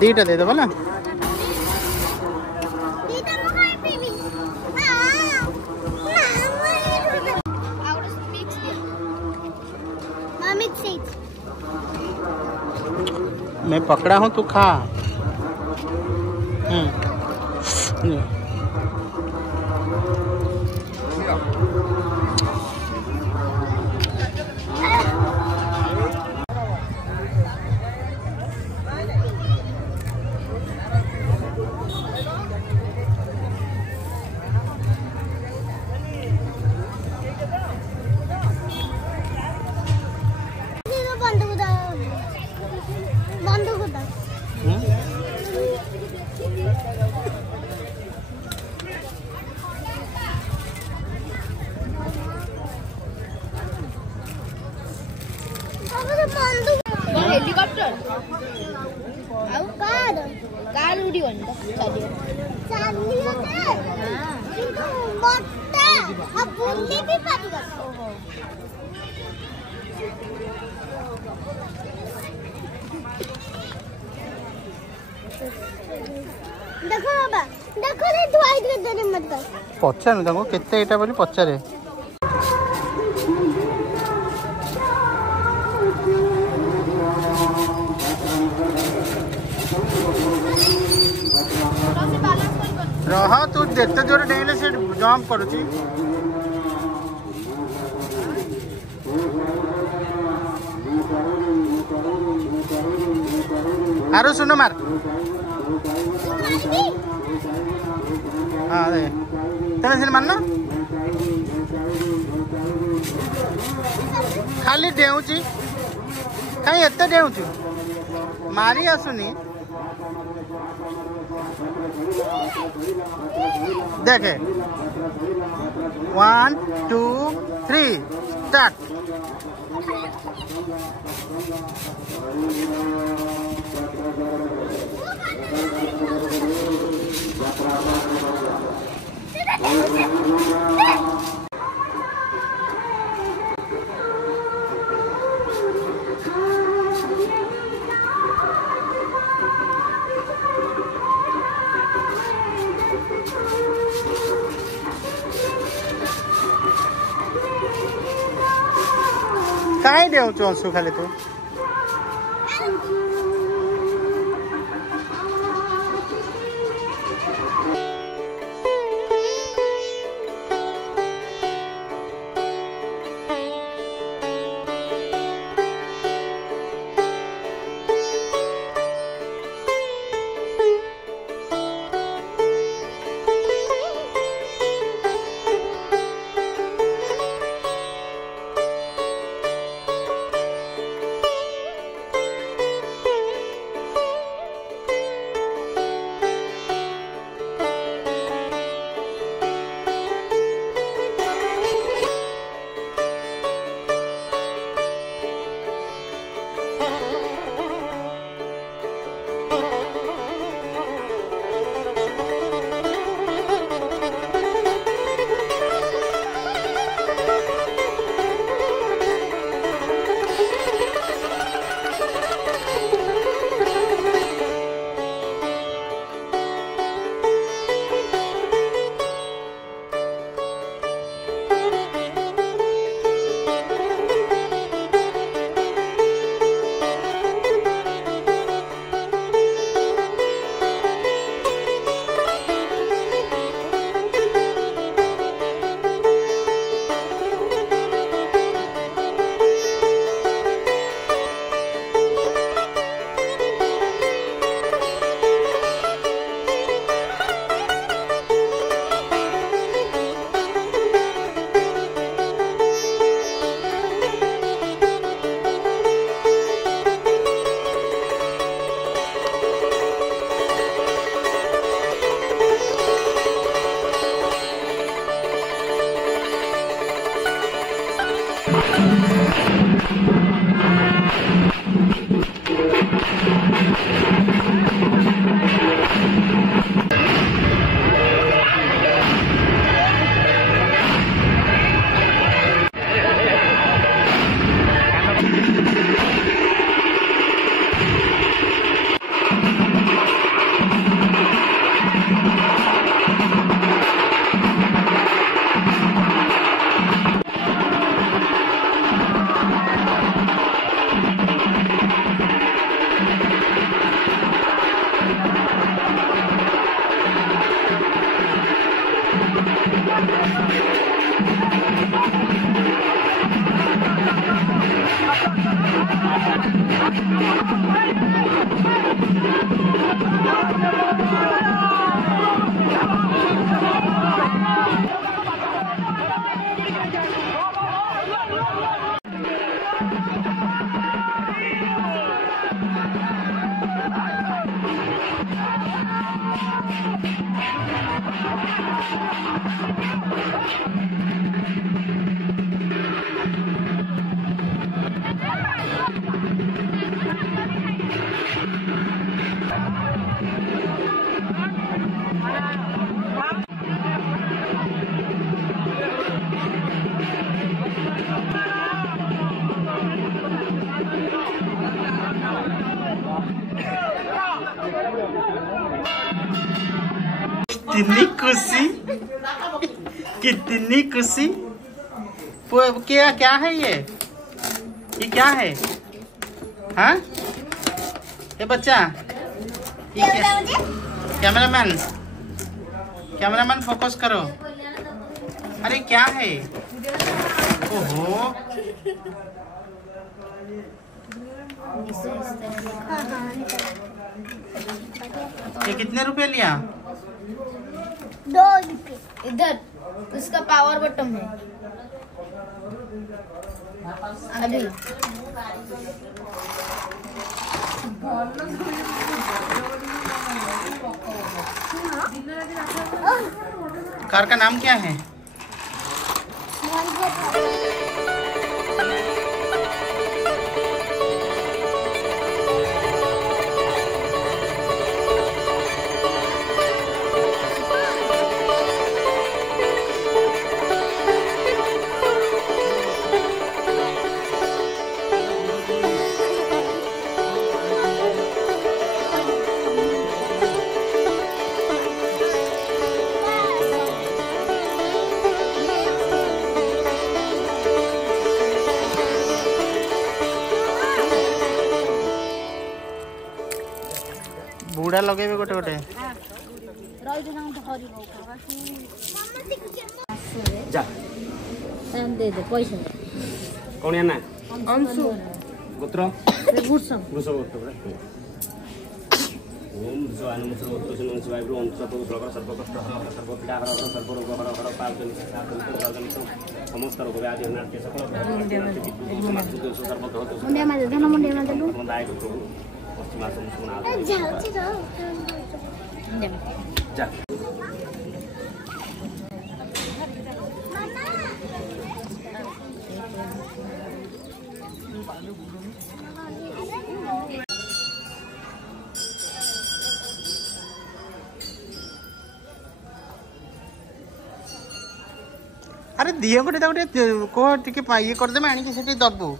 दीटा दे दो ना मैं पकड़ा हूँ तू खा। हेलीकॉप्टर आउ कार कार उड़ी वन चलियो चलियो किंतु बट्टा अब बुल्ली भी पाटी कर देखो बाबा देखो रे धुआई दे दे मत कर पचार ताको केते एटा बोली पचारे रह तू देते जोर डेले से जंप करूची आरो सुनो मार हाँ दे तने से मारना खाली डेउची कहीं एते डेउची मारी आसुनी देखे 1 2 3 स्टार्ट कहीं देऊ अंशु खाली तू कितनी खुशी, कितनी खुशी। क्या क्या है ये क्या है? हाँ ये बच्चा ये क्या? कैमरामैन, कैमरामैन फोकस करो। अरे क्या है? ओहो ये कितने रुपए लिया? 2 रुपए। इधर इसका पावर बटन है अभी। कार का नाम क्या है? बुढ़ा लगे गोटे गोटे दे दे पैसा। कौन है ना? अंशु गोत्र गुरसम गुरसम गोत्र ओम जय नमः सर्वोत्तम नमः शिवाय ओम सर्वोत्तम सर्वकष्ट हर सर्वपीड़ा हर सर्वरोग हर हर पापजन समस्त रोग व्याधि नाट्य सकल मुंडे में दे ना, मुंडे में दे लो। पश्चिमासन सुना जाओ जाओ। जा अरे दिए गोटे कह टे ये करदे आनिक से दबू।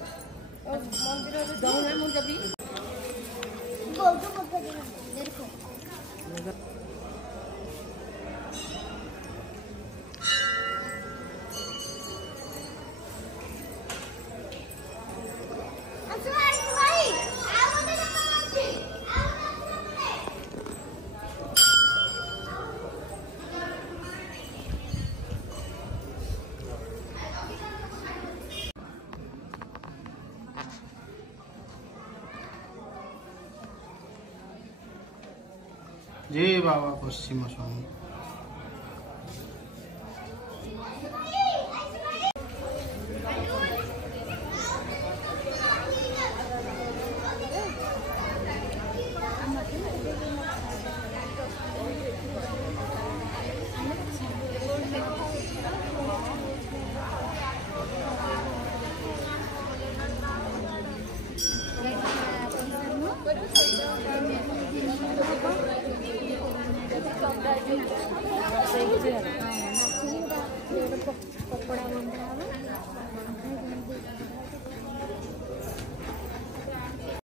जय बाबा पश्चिम स्वामी। कपड़ा बंधा